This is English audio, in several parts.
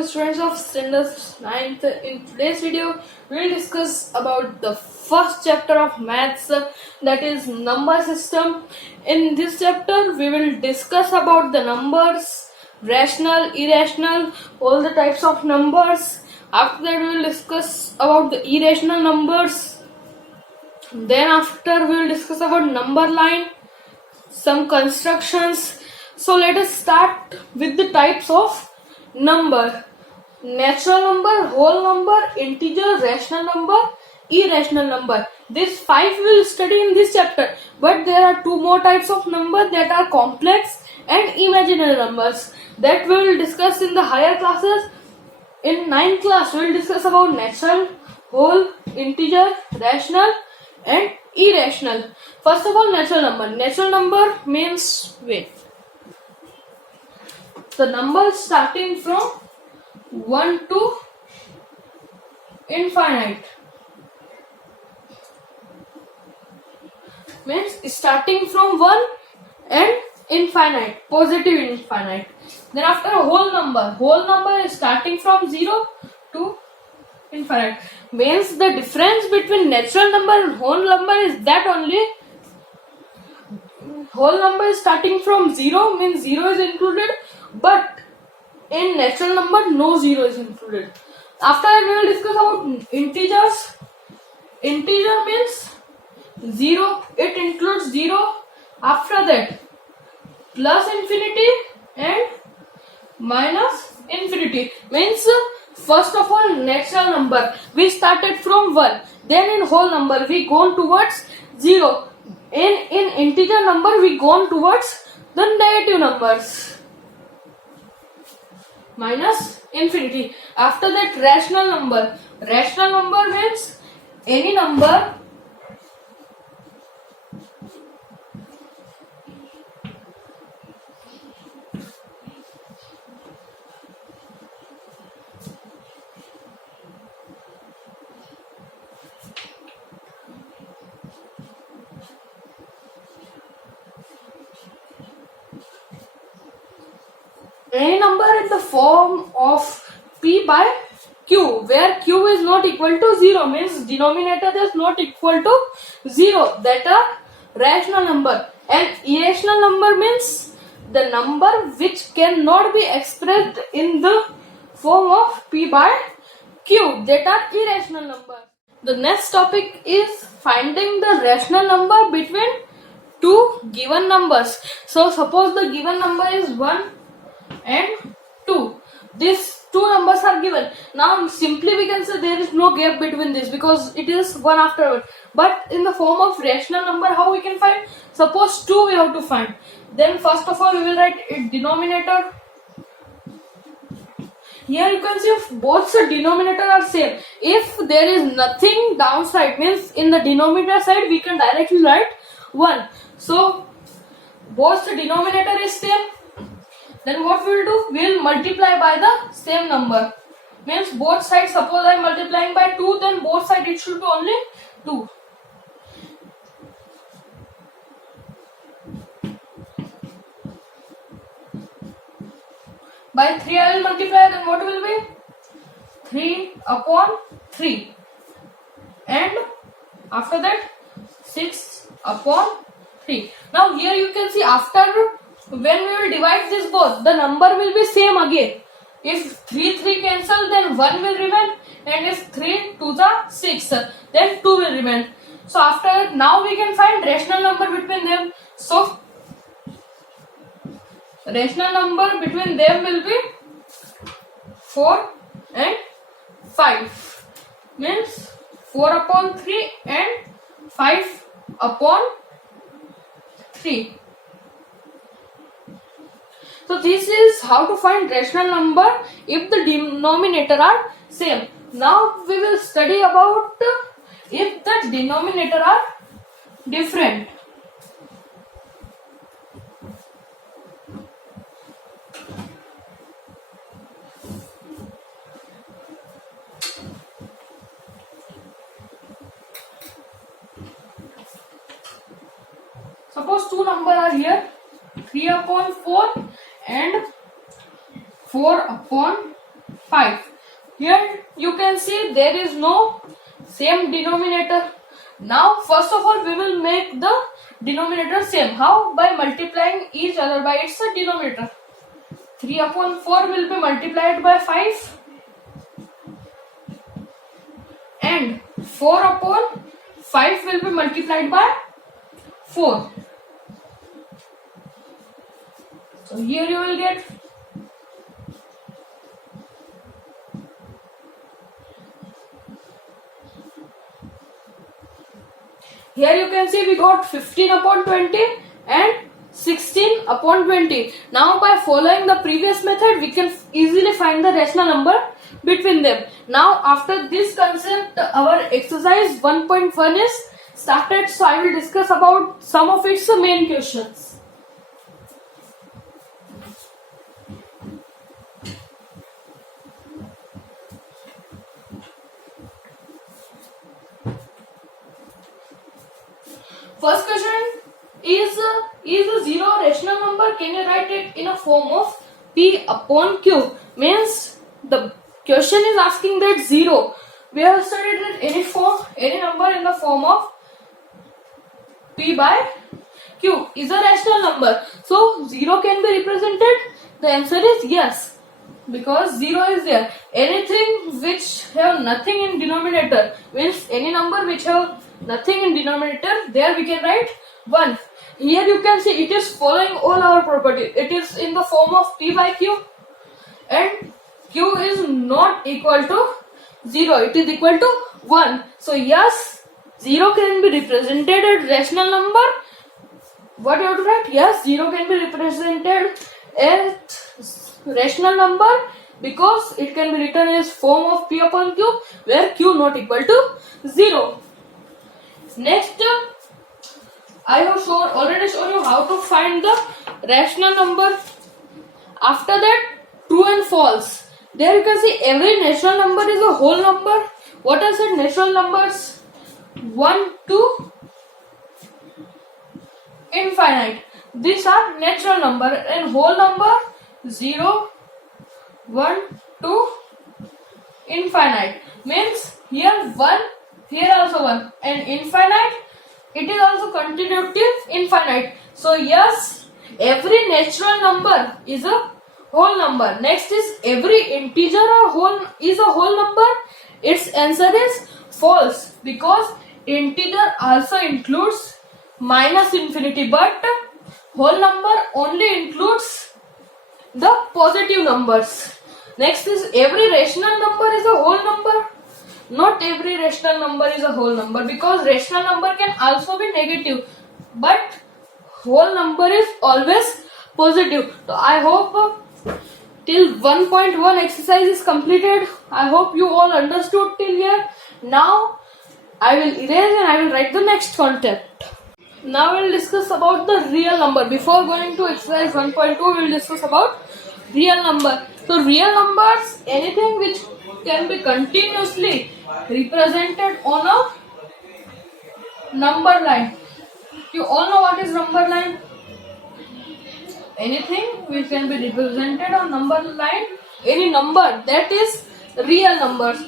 all students of standard 9th. In today's video, we'll discuss about the first chapter of maths, that is number system. In this chapter, we will discuss about the numbers, rational, irrational, all the types of numbers. After that, we will discuss about the irrational numbers. Then after, we will discuss about number line, some constructions. So let us start with the types of number: natural number, whole number, integer, rational number, irrational number. These 5 we will study in this chapter, but there are 2 more types of number, that are complex and imaginary numbers, that we will discuss in the higher classes. In 9th class we will discuss about natural, whole, integer, rational and irrational. First of all, natural number. Natural number means the number starting from 1 to infinite. Means starting from 1 and infinite, positive infinite. Then after a whole number is starting from 0 to infinite. Means the difference between natural number and whole number is that only whole number is starting from 0, means 0 is included, but in natural number no 0 is included. After that we will discuss about integers. Integer means 0, it includes 0. After that plus infinity and minus infinity. Means first of all, natural number we started from 1, then in whole number we gone towards 0, in integer number we gone towards the negative numbers, minus infinity. After that, rational number. Rational number means any number in the form of p by q, where q is not equal to 0, means denominator is not equal to 0, that are rational number. And irrational number means the number which cannot be expressed in the form of p by q, that are irrational number. The next topic is finding the rational number between two given numbers. So suppose the given number is 1 and 2. These two numbers are given. Now simply we can say there is no gap between this, because it is one after one. But in the form of rational number, how we can find? Suppose 2 we have to find. Then first of all we will write its denominator. Here you can see if both the denominator are same. If there is nothing downside, means in the denominator side we can directly write 1. So both the denominator is same. Then what we will do? We will multiply by the same number. Means both sides, suppose I am multiplying by 2, then both sides it should be only 2. By 3 I will multiply, then what will be? 3 upon 3. And after that 6 upon 3. Now here you can see, after when we will divide this both, the number will be same again. If 3 cancel, then 1 will remain, and if 3 to the 6, then 2 will remain. So after that, now we can find rational number between them. So rational number between them will be 4 and 5. Means 4 upon 3 and 5 upon 3. So this is how to find rational number if the denominator are same. Now we will study about if the denominator are different. Suppose two numbers are here, 3 upon 4 and 4 upon 5. Here you can see there is no same denominator. Now first of all we will make the denominator same. How? By multiplying each other by its denominator. 3 upon 4 will be multiplied by 5 and 4 upon 5 will be multiplied by 4. So here you will get here you can see we got 15 upon 20 and 16 upon 20. Now by following the previous method we can easily find the rational number between them. Now after this concept our exercise 1.1 is started, so I will discuss about some of its main questions. First question is a zero a rational number? Can you write it in a form of P upon Q? Means the question is asking that zero. We have studied that any number in the form of P by Q is a rational number. So zero can be represented. The answer is yes, because zero is there. Anything which have nothing in denominator, means any number which have nothing in denominator, there we can write 1. Here you can see it is following all our properties. It is in the form of P by Q and Q is not equal to 0. It is equal to 1. So yes, 0 can be represented as rational number. What you have to write? Yes, 0 can be represented as rational number because it can be written as form of P upon Q where Q not equal to 0. Next, I have already shown you how to find the rational number. After that, true and false. There you can see every natural number is a whole number. What are said natural numbers? 1 to infinite. These are natural number, and whole number 0, 1 to infinite. Means here 1, here also 1, and infinite, it is also continuative infinite. So yes, every natural number is a whole number. Next is every integer or whole is a whole number. Its answer is false because integer also includes minus infinity, but whole number only includes the positive numbers. Next is every rational number is a whole number. Not every rational number is a whole number because rational number can also be negative, but whole number is always positive. So I hope till 1.1 exercise is completed. I hope you all understood till here. Now I will erase and I will write the next concept. Now we will discuss about the real number. Before going to exercise 1.2, we will discuss about real number. So real numbers, anything which can be continuously represented on a number line. You all know what is number line? Anything which can be represented on number line, any number, that is real numbers.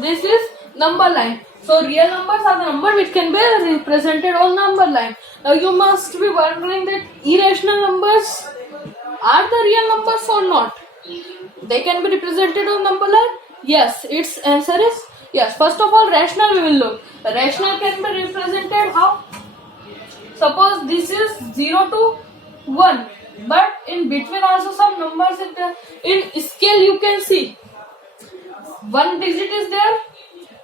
This is number line. So real numbers are the number which can be represented on number line. Now you must be wondering that irrational numbers are the real numbers or not? They can be represented on number line? Yes, its answer is yes. First of all, rational we will look. Rational can be represented how? Suppose this is 0 to 1, but in between also some numbers in there. In scale you can see one digit is there.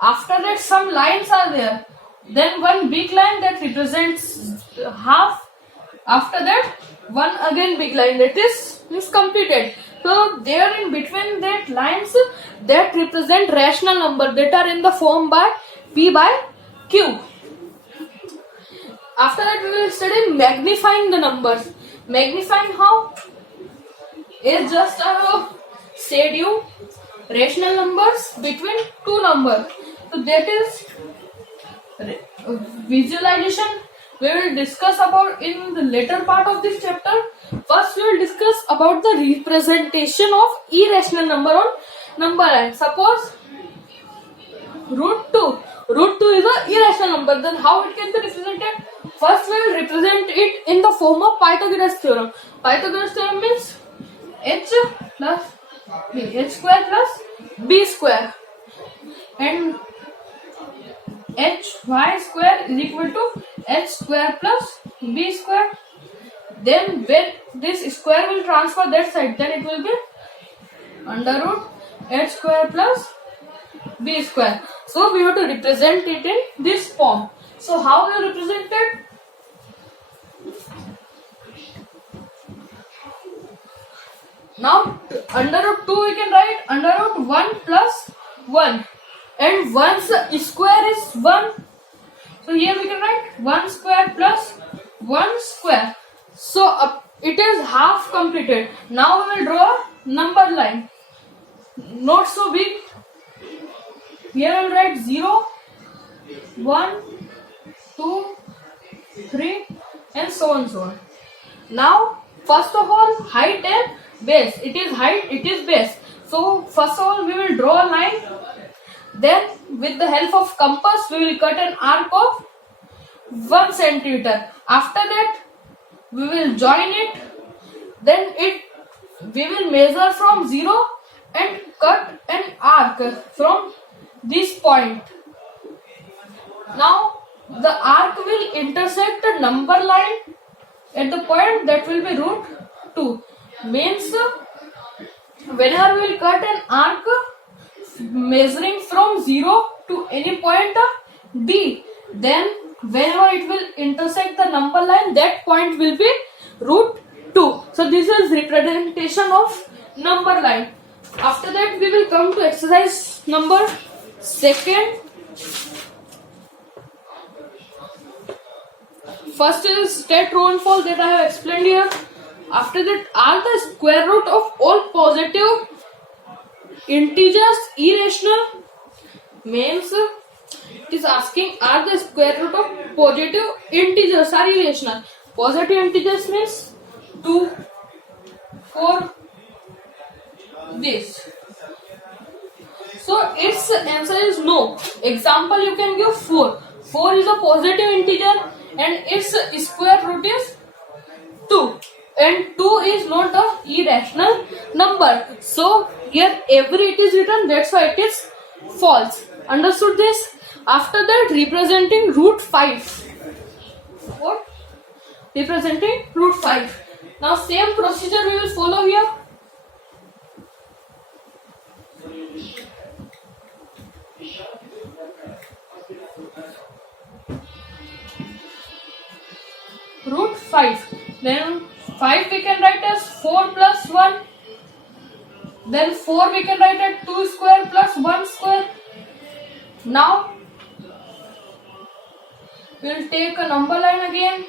After that some lines are there. Then one big line that represents half. After that one again big line that is completed. So there in between that lines that represent rational number that are in the form by P by Q. After that we will study magnifying the numbers. Magnifying how? Is just I have said you rational numbers between two numbers. So that is visualization we will discuss about in the later part of this chapter. First we will discuss about the representation of irrational number on number line. Suppose root 2. Root 2 is an irrational number. Then how it can be represented? First we will represent it in the form of Pythagoras theorem. Pythagoras theorem means h plus b, h square plus b square, and hy square is equal to h square plus b square. Then when this square will transfer that side, then it will be under root h square plus b square. So we have to represent it in this form. So how we represent it? Now under root 2 we can write under root 1 plus 1, and 1's square is 1. So here we can write 1 square plus 1 square. So it is half completed. Now we will draw a number line. Not so big. Here I will write 0, 1, 2, 3 and so on so on. Now first of all, height and base. It is height, it is base. So first of all we will draw a line. Then with the help of compass we will cut an arc of 1 centimeter. After that we will join it. Then we will measure from 0 and cut an arc from this point. Now the arc will intersect the number line at the point that will be root 2. Means whenever we will cut an arc measuring from 0 to any point D, then whenever it will intersect the number line, that point will be root 2. So this is representation of number line. After that we will come to exercise number 2. First is state true and false that I have explained here. After that, are the square root of all positive integers irrational? Means it is asking, are the square root of positive integers are irrational? Positive integers means 2, 4, this. So its answer is no. Example you can give 4. 4 is a positive integer and its square root is 2. And 2 is not a irrational number. So here every it is written, that's why it is false. Understood this? After that, representing root 5. What? Representing root 5. Now same procedure we will follow here. Root 5. Then 5 we can write as 4 plus 1. Then 4 we can write as 2 square plus 1 square. Now we will take a number line again.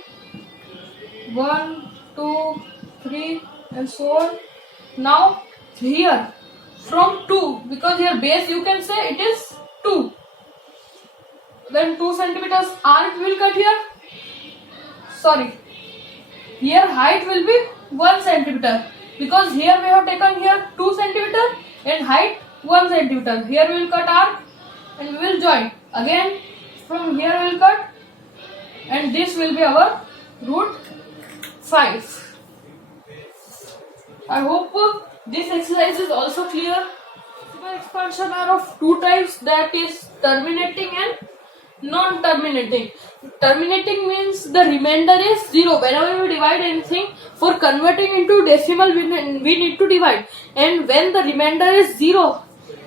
1, 2, 3 and so on. Now here from 2, because here base you can say it is 2. Then 2 centimeters arc will cut here. Sorry. Here height will be 1 centimeter, because here we have taken here 2 centimeter and height 1 centimeter. Here we will cut arc and we will join. Again from here we will cut, and this will be our root 5. I hope this exercise is also clear. Expansion are of two types, that is terminating and non-terminating. Terminating means the remainder is 0. Whenever we divide anything, for converting into decimal we need to divide, and when the remainder is 0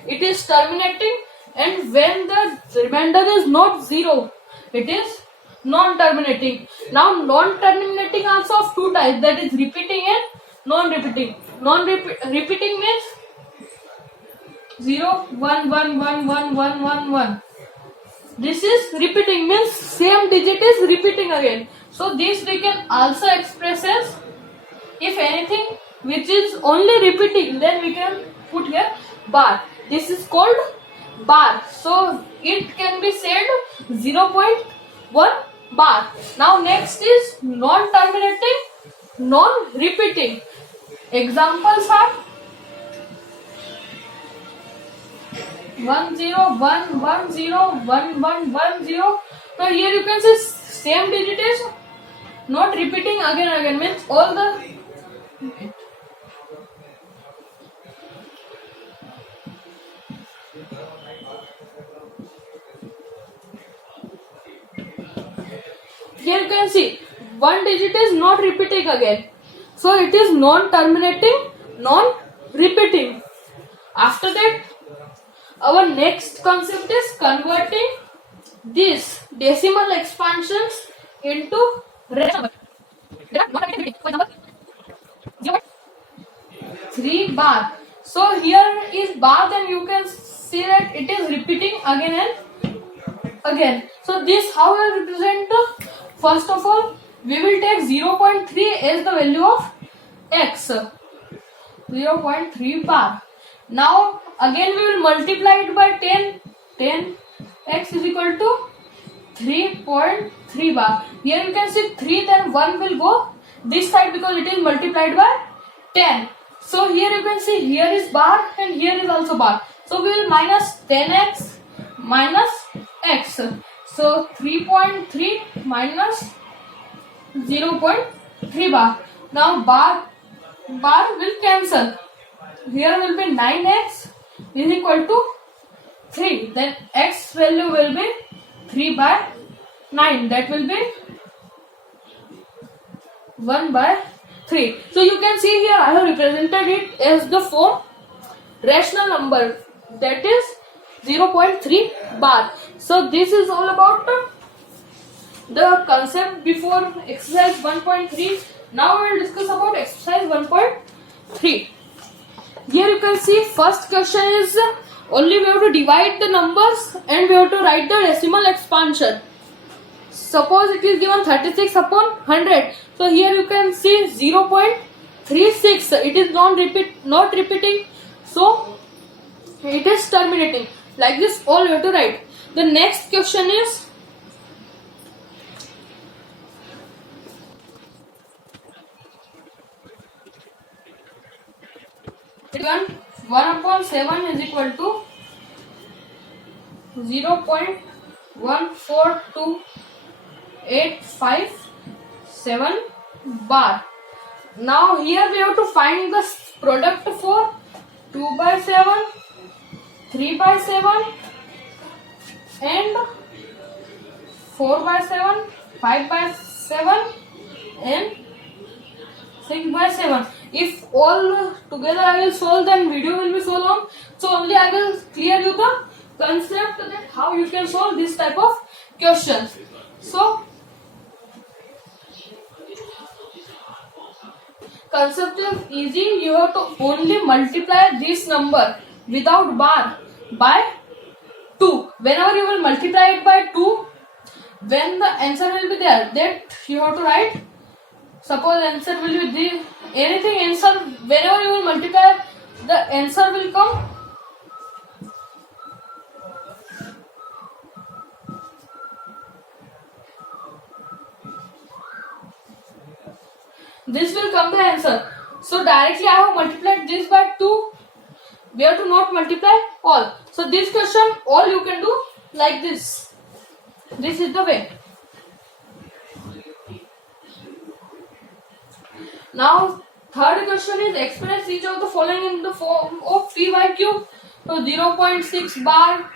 it is terminating, and when the remainder is not 0 it is non-terminating. Now non-terminating also of two types, that is repeating and non-repeating. Non-repeating means 0, 1, 1, 1, 1, 1, 1, 1. This is repeating, means same digit is repeating again. So this we can also express as, if anything which is only repeating, then we can put here bar. This is called bar. So it can be said 0.1 bar. Now next is non-terminating, non-repeating. Examples are 1 0 1 1 0 1 1 1 0. Now here you can see same digit is not repeating again and again, means all the here you can see one digit is not repeating again, so it is non-terminating, non-repeating. After that, our next concept is converting these decimal expansions into rational number. For example, 3 bar. So here is bar, then you can see that it is repeating again and again. So this how we will represent. First of all, we will take 0.3 as the value of x. 0.3 bar. Now again we will multiply it by 10. 10 x is equal to 3.3 bar. Here you can see 3, then 1 will go this side because it is multiplied by 10. So here you can see here is bar and here is also bar. So we will minus 10x minus x. So 3.3 minus 0.3 bar. Now bar will cancel. Here will be 9x is equal to 3. Then x value will be 3 by 9. That will be 1 by 3. So you can see here I have represented it as the form rational number, that is 0.3 bar. So this is all about the concept before exercise 1.3. Now we will discuss about exercise 1.3. Here you can see first question is only we have to divide the numbers and we have to write the decimal expansion. Suppose it is given 36 upon 100. So here you can see 0.36. It is not repeating. So it is terminating. Like this all you have to write. The next question is one upon 7 is equal to 0.142857 bar. Now here we have to find the product for 2 by 7, 3 by 7 and 4 by 7, 5 by 7 and 6 by 7. If all together I will solve, then video will be so long. So only I will clear you the concept that how you can solve this type of questions. So concept is easy. You have to only multiply this number without bar by 2. Whenever you will multiply it by 2, when the answer will be there, that you have to write. Suppose answer will be the anything answer. Whenever you will multiply, the answer will come. This will come the answer. So directly I have multiplied this by 2. We have to not multiply all. So this question all you can do like this. This is the way. Now third question is express each of the following in the form of p by q. So 0.6 bar,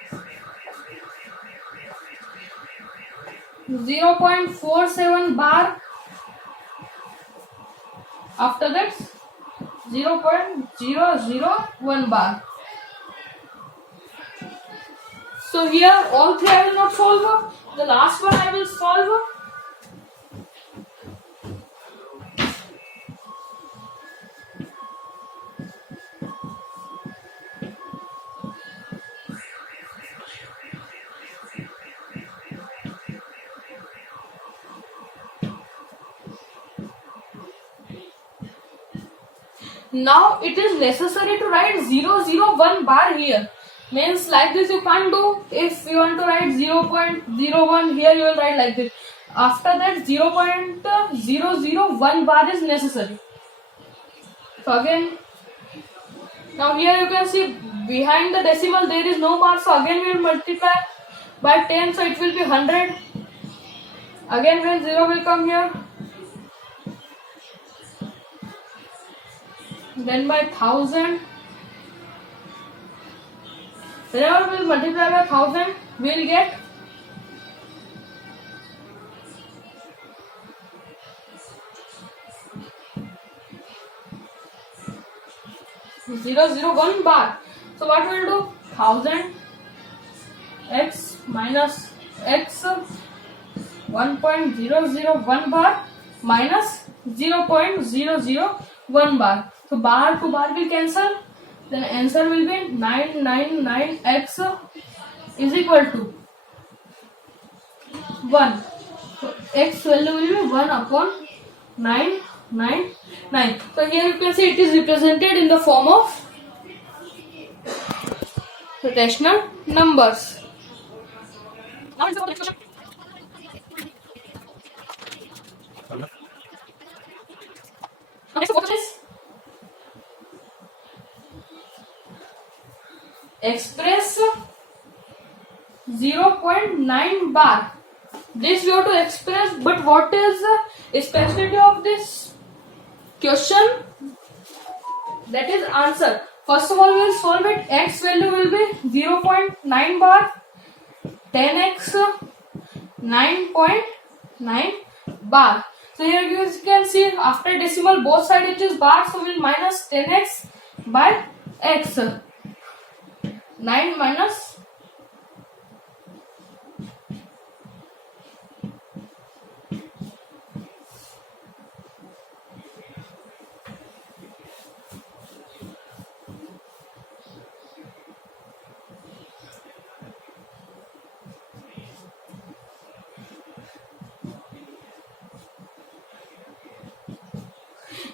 0.47 bar, after that 0.001 bar. So here all three I will not solve. The last one I will solve. Now it is necessary to write 001 bar here. Means like this you can't do. If you want to write 0.01, here you will write like this. After that 0.001 bar is necessary. So again, now here you can see behind the decimal there is no bar, so again we will multiply by 10, so it will be 100. Again when 0 will come here, then by 1000. Whenever we will multiply by 1000, we will get 001 bar. So what we will do? 1000 x minus x 1.001 bar minus 0.001 bar. So bar to bar will cancel. Then answer will be 999x is equal to 1. So x value will be 1 upon 999. So here you can see it is represented in the form of rational numbers. Now it's about the next question. Next question is express 0.9 bar. This we have to express, but what is the specialty of this question? That is answer. First of all, we will solve it. X value will be 0.9 bar, 10x 9.9 bar. So here you can see after decimal both side it is bar, so we will minus 10x by x. 9 minus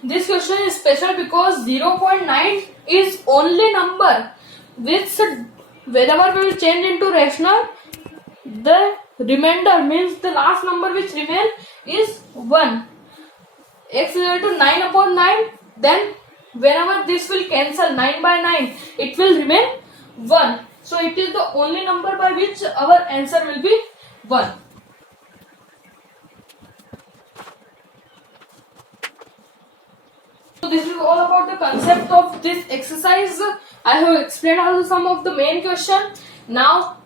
this question is special because 0.9 is only number which whenever we will change into rational, the remainder means the last number which remain is 1. X is equal to 9 upon 9, then whenever this will cancel 9 by 9, it will remain 1. So it is the only number by which our answer will be 1. So this is all about the concept of this exercise. I have explained also some of the main question. Now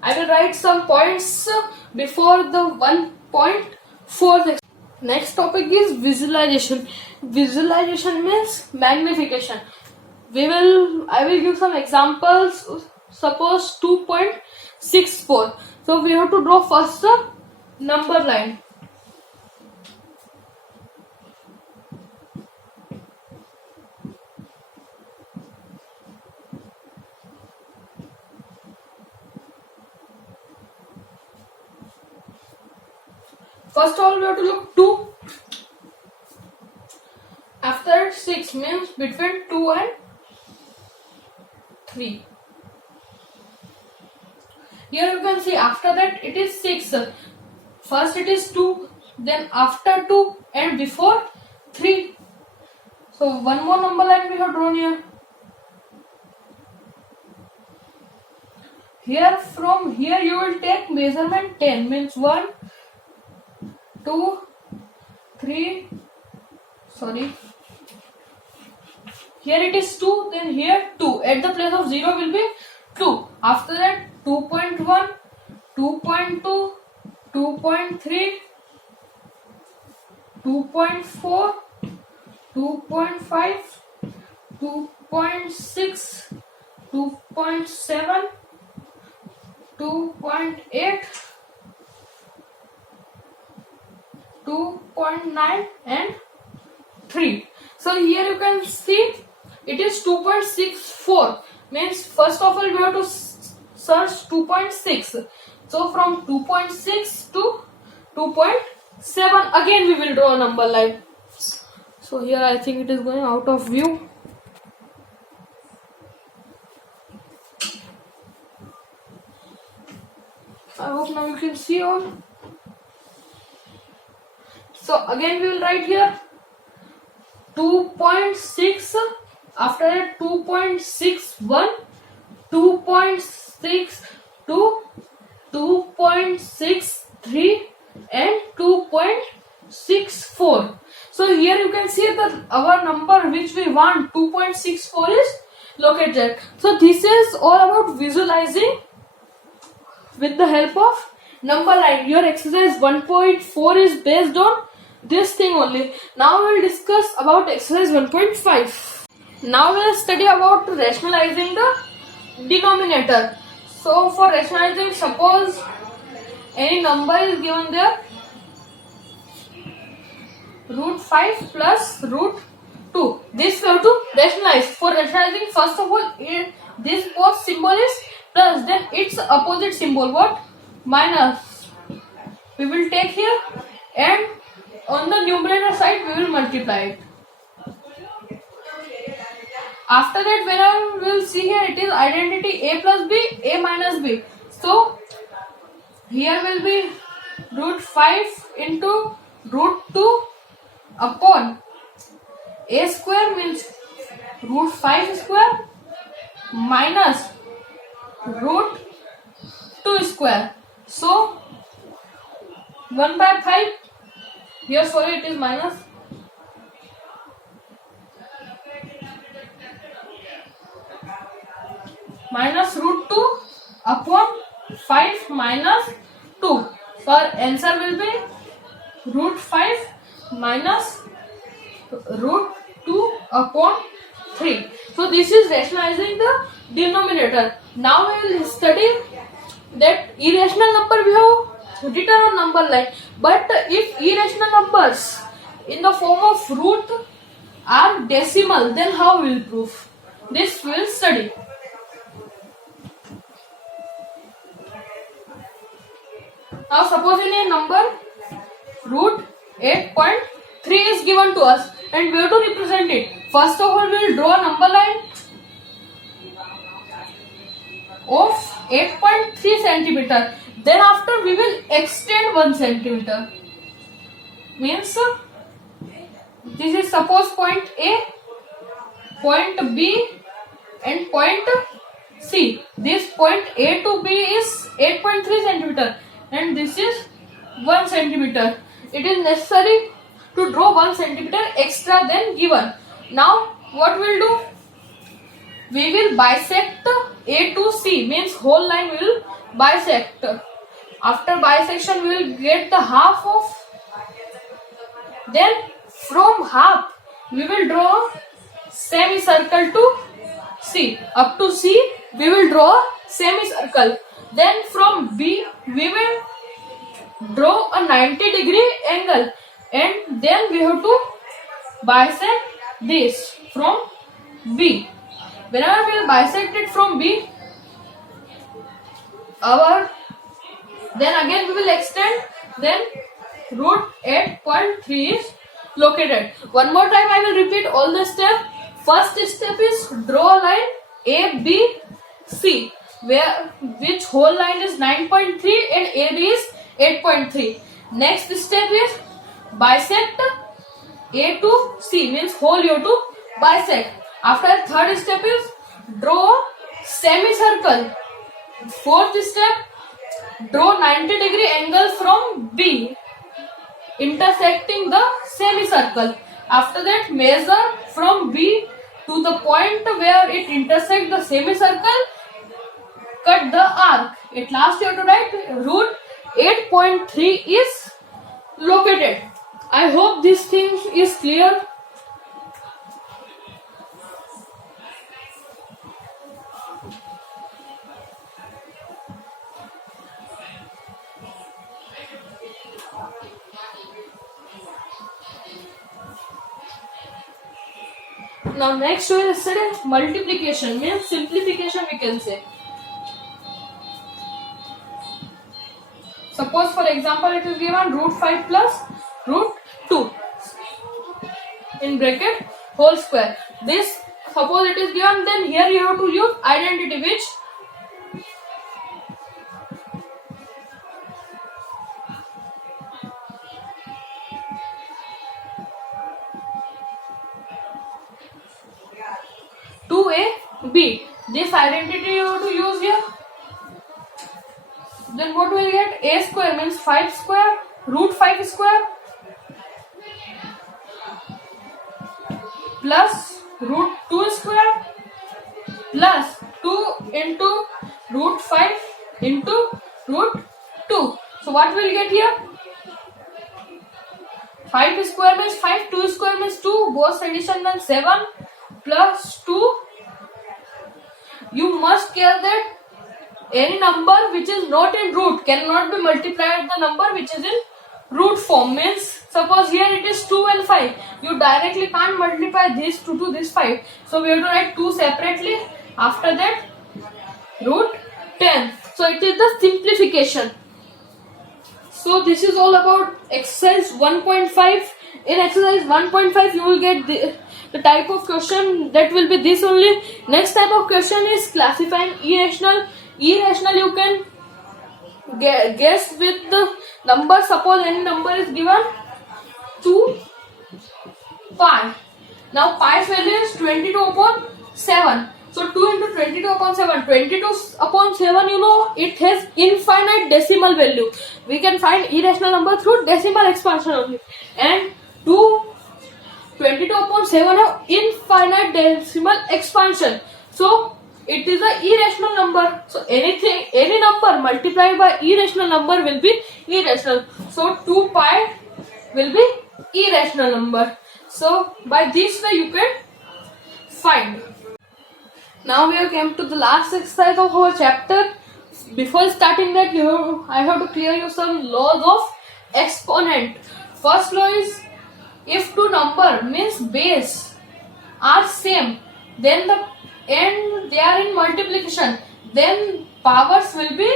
I will write some points before the 1.4. Next topic is visualization. Visualization means magnification. I will give some examples. Suppose 2.64. So we have to draw first the number line. First of all, we have to look 2. After 6 means between 2 and 3. Here you can see after that it is 6. First it is 2, then after 2 and before 3. So one more number line we have drawn here. Here from here you will take measurement 10 means 1, 2, 3, sorry. Here it is 2, then here 2. At the place of 0 will be 2. After that 2.1, 2.2, 2.3, 2.4, 2.5, 2.6, 2.7, 2.8, 2.9 and 3. So here you can see it is 2.64. Means first of all we have to search 2.6. So from 2.6 to 2.7 again we will draw a number line. So here I think it is going out of view. I hope now you can see all. So again we will write here 2.6, after that 2.61, 2.62, 2.63 and 2.64. So here you can see that our number which we want, 2.64, is located. So this is all about visualizing with the help of number line. Your exercise 1.4 is based on this thing only. Now we will discuss about exercise 1.5. Now we will study about rationalizing the denominator. So for rationalizing, suppose any number is given there, root 5 plus root 2. This we have to rationalize. For rationalizing, first of all, this both symbol is plus, then its opposite symbol, what? Minus. We will take here, and on the numerator side we will multiply it. After that, whenever we will see here, it is identity a plus b, a minus b. So here will be root 5 into root 2 upon a square, means root 5 square minus root 2 square. So 1 by 5, here sorry it is minus, minus root 2 upon 5 minus 2. So our answer will be root 5 minus root 2 upon 3. So this is rationalizing the denominator. Now we will study that irrational number we have written on number line. But if irrational numbers in the form of root are decimal, then how we will prove? This we will study. Now suppose in a number root 8.3 is given to us and we have to represent it. First of all, we will draw a number line of 8.3 centimeter. Then after we will extend 1 centimeter. Means this is suppose point A, point B and point C. This point A to B is 8.3 centimeter and this is 1 centimeter. It is necessary to draw 1 centimeter extra than given. Now what we will do? We will bisect A to C, means whole line we will bisect. After bisection we will get the half of, then from half we will draw semicircle to C. Up to C we will draw semicircle. Then from B we will draw a 90-degree angle and then we have to bisect this from B. Whenever we will bisect it from B, then again we will extend, then root 8.3 is located. One more time I will repeat all the steps. First step is draw a line A, B, C, which whole line is 9.3 and AB is 8.3. Next step is bisect A to C, means whole you have to bisect. After third step is draw semicircle. Fourth step, draw 90-degree angle from B intersecting the semicircle. After that, measure from B to the point where it intersects the semicircle, cut the arc. At last you have to write root 8.3 is located. I hope this thing is clear. Now next we will study multiplication, means simplification we can say. Suppose for example it is given root 5 plus root 2 in bracket whole square. This suppose it is given, then here you have to use identity, which 2ab. This identity you have to use here. Then what will get? A square means 5 square root 5 square plus root 2 square plus 2 into root 5 into root 2. So what will get here? 5 square means 5, 2 square means 2, both addition then 7 plus 2. You must care that any number which is not in root cannot be multiplied with the number which is in root form. Means suppose here it is 2 and 5. You directly can't multiply this 2 to this 5. So we have to write 2 separately. After that root 10. So it is the simplification. So this is all about exercise 1.5. In exercise 1.5 you will get the type of question that will be this only. Next type of question is classifying irrational. Irrational you can guess with the number. Suppose any number is given 2 pi. Now pi's value is 22 upon 7. So 2 into 22 upon 7. 22 upon 7, you know, it has infinite decimal value. We can find irrational number through decimal expansion only. And 22 upon 7 have infinite decimal expansion. So it is an irrational number. So any number multiplied by irrational number will be irrational. So 2 pi will be irrational number. So by this way you can find. Now we have come to the last exercise of our chapter. Before starting that, I have to clear you some laws of exponent. First law is, if two number means base are same, then they are in multiplication, then powers will be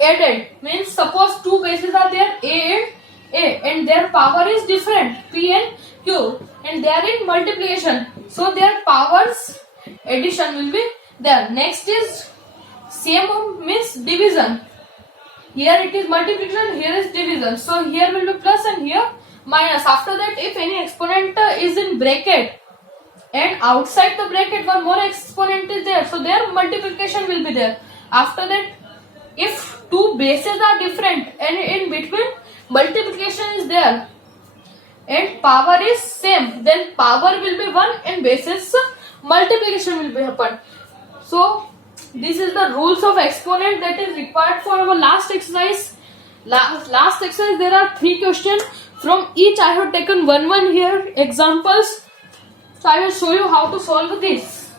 added. Means suppose two bases are there, A and their power is different, P and Q, and they are in multiplication, so their powers addition will be there. Next is same means division. Here it is multiplication, here is division. So here will be plus and here minus. After that, if any exponent is in bracket and outside the bracket one more exponent is there, so their multiplication will be there. After that, if two bases are different and in between multiplication is there and power is same, then power will be 1 and bases multiplication will be happen. So this is the rules of exponent that is required for our last exercise. Last exercise there are 3 questions. From each I have taken one here examples. So I will show you how to solve this.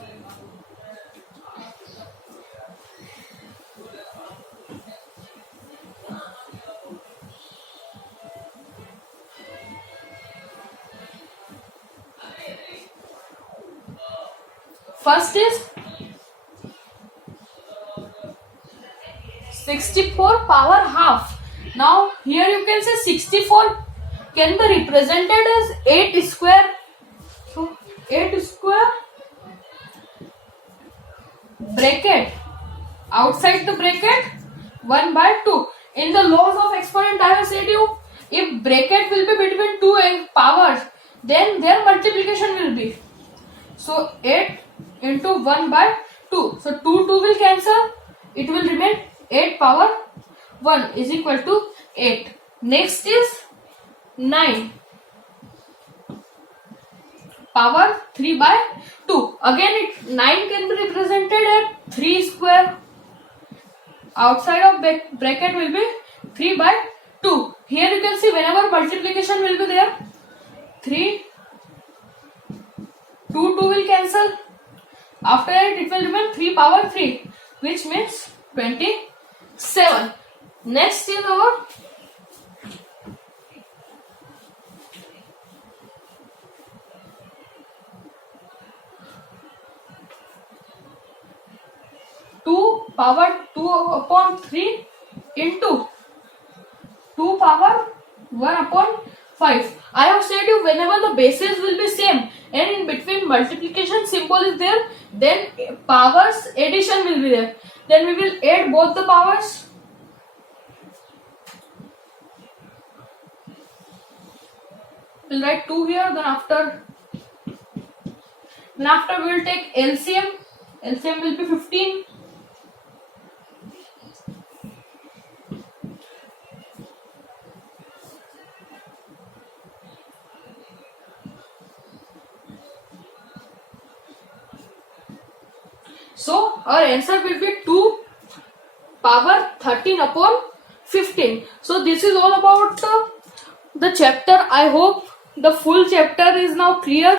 First is 64 power half. Now here you can say 64 can be represented as 8 square. So 8 square bracket, outside the bracket 1 by 2. In the laws of exponent I have said you, if bracket will be between two powers, then their multiplication will be. So 8 into 1 by 2. So 2 will cancel. It will remain 8 power 1 is equal to 8. Next is 9 power 3 by 2. Again 9 can be represented at 3 square. Outside of bracket will be 3 by 2. Here you can see whenever multiplication will be there, 3, 2 will cancel. After that it will remain 3 power 3, which means 27. Next is our 2 power 2 upon 3 into 2 power 1 upon 5. I have said you whenever the bases will be same and in between multiplication symbol is there, then powers addition will be there. Then we will add both the powers. We'll write 2 here, then after and after we will take LCM. LCM will be 15. So our answer will be 2 power 13 upon 15. So this is all about the chapter. I hope the full chapter is now clear.